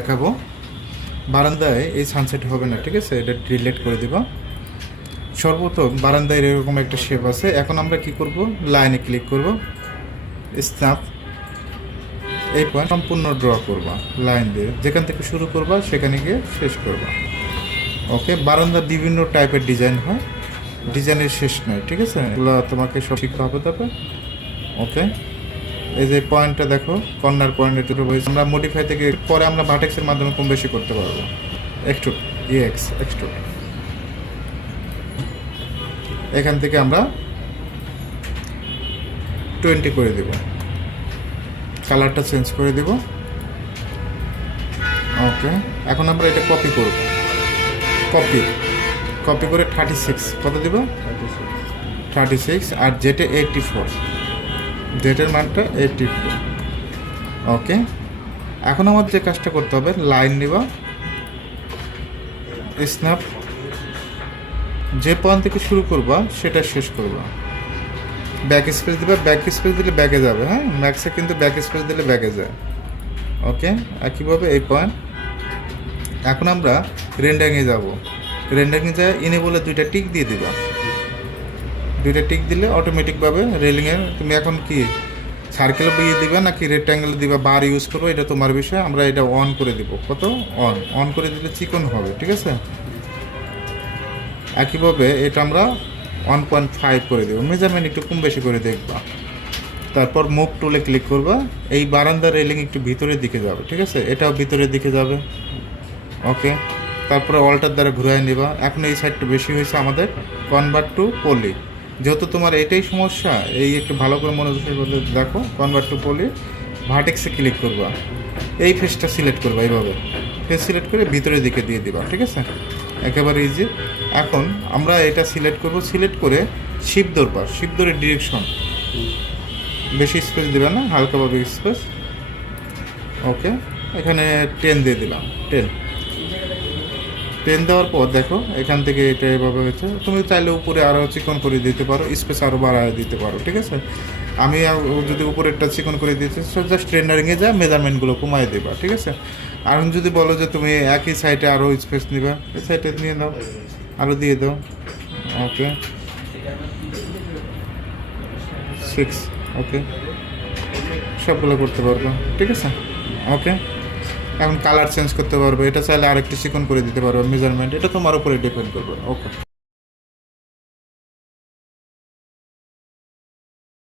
দেখাবো বারান্দায় এই সানসেট হবে না ঠিক আছে এটা ডিলেট করে দেব সর্বপ্রথম বারান্দায় এরকম একটা শেপ আছে এখন আমরা কি করব লাইনে ক্লিক করব স্নাপ এই পয়েন্ট সম্পূর্ণ ড্র করবা লাইন দিয়ে যেখান থেকে শুরু করবা সেখানে গিয়ে শেষ করবা ওকে বারান্দা বিভিন্ন টাইপের ডিজাইন হয় ডিজাইনের শেষ নয় ঠিক আছে এগুলো তোমাকে সব শিখতে হবে তবে ওকে এই যে পয়েন্টটা দেখো কর্নার পয়েন্ট দুটো হয়েছে আমরা মডিফাই থেকে পরে আমরা ভার্টেক্সের মাধ্যমে কম বেশি করতে পারবো এক্সট্রুড ইএক্স একটু এখান থেকে আমরা টোয়েন্টি করে দেব কালারটা চেঞ্জ করে দেব ওকে এখন আমরা এটা কপি করব কপি কপি করে থার্টি সিক্স কত দেব থার্টি সিক্স আর জেটে এইটি ফোর জেটের মানটা এইটটি ওকে এখন আমার যে কাজটা করতে হবে লাইন নেওয়া স্ন্যাপ যে পয়েন্ট থেকে শুরু করবা সেটা শেষ করবা ব্যাক স্পেস দেবে ব্যাক স্পেস দিলে ব্যাগে যাবে হ্যাঁ ম্যাক্সে কিন্তু ব্যাক স্পেস দিলে ব্যাগে যায় ওকে একইভাবে এই পয়েন্ট এখন আমরা রেন্ডারিংয়ে যাব রেন্ডারিংয়ে যায় বলে দুইটা টিক দিয়ে দিবা দুইটা টিক দিলে অটোমেটিকভাবে রেলিংয়ে তুমি এখন কি সার্কেল বিয়ে দিবে নাকি ট্যাঙ্গেল দিবে বার ইউজ করবো এটা তোমার বিষয়ে আমরা এটা অন করে দিব কত অন অন করে দিলে চিকন হবে ঠিক আছে একইভাবে এটা আমরা ওয়ান পয়েন্ট ফাইভ করে দেবো মেজারমেন্ট একটু কম বেশি করে দেখবা তারপর মুখ টুলে ক্লিক করবা এই বারান্দার রেলিং একটু ভিতরের দিকে যাবে ঠিক আছে এটাও ভিতরের দিকে যাবে ওকে তারপরে অল্টার দ্বারা ঘুরাই নেবা এখন এই সাইডটা বেশি হয়েছে আমাদের কনভার্ট টু পলি যেহেতু তোমার এটাই সমস্যা এই একটু ভালো করে মনোযোগ করলে দেখো কনভার্ট টু পলি ভার্টেক্সে ক্লিক করবা এই ফেসটা সিলেক্ট করবা এইভাবে ফেস সিলেক্ট করে ভিতরের দিকে দিয়ে দিবা ঠিক আছে একেবারে ইজি এখন আমরা এটা সিলেক্ট করব সিলেক্ট করে শিপ দরবার শিপ ধরে ডিরেকশন বেশি স্পেস দেবে না হালকাভাবে স্পেস ওকে এখানে টেন দিয়ে দিলাম টেন টেন দেওয়ার পর দেখো এখান থেকে এটা এভাবে হয়েছে তুমি চাইলে উপরে আরও চিকন করে দিতে পারো স্পেস আরও বাড়ায় দিতে পারো ঠিক আছে আমি যদি উপরে একটা চিকন করে দিতে জাস্ট ট্রেনারিংয়ে যা মেজারমেন্টগুলো কমায় দেবা ঠিক আছে আর যদি বলো যে তুমি একই সাইডে আরও স্পেস নিবা এই সাইডে নিয়ে দাও আরও দিয়ে দাও ওকে সিক্স ওকে সবগুলো করতে পারবো ঠিক আছে ওকে এখন কালার চেঞ্জ করতে পারবে এটা চাইলে আরেকটু চিকন করে দিতে পারবে মেজারমেন্ট এটা তোমার উপরে ডিপেন্ড করবে ওকে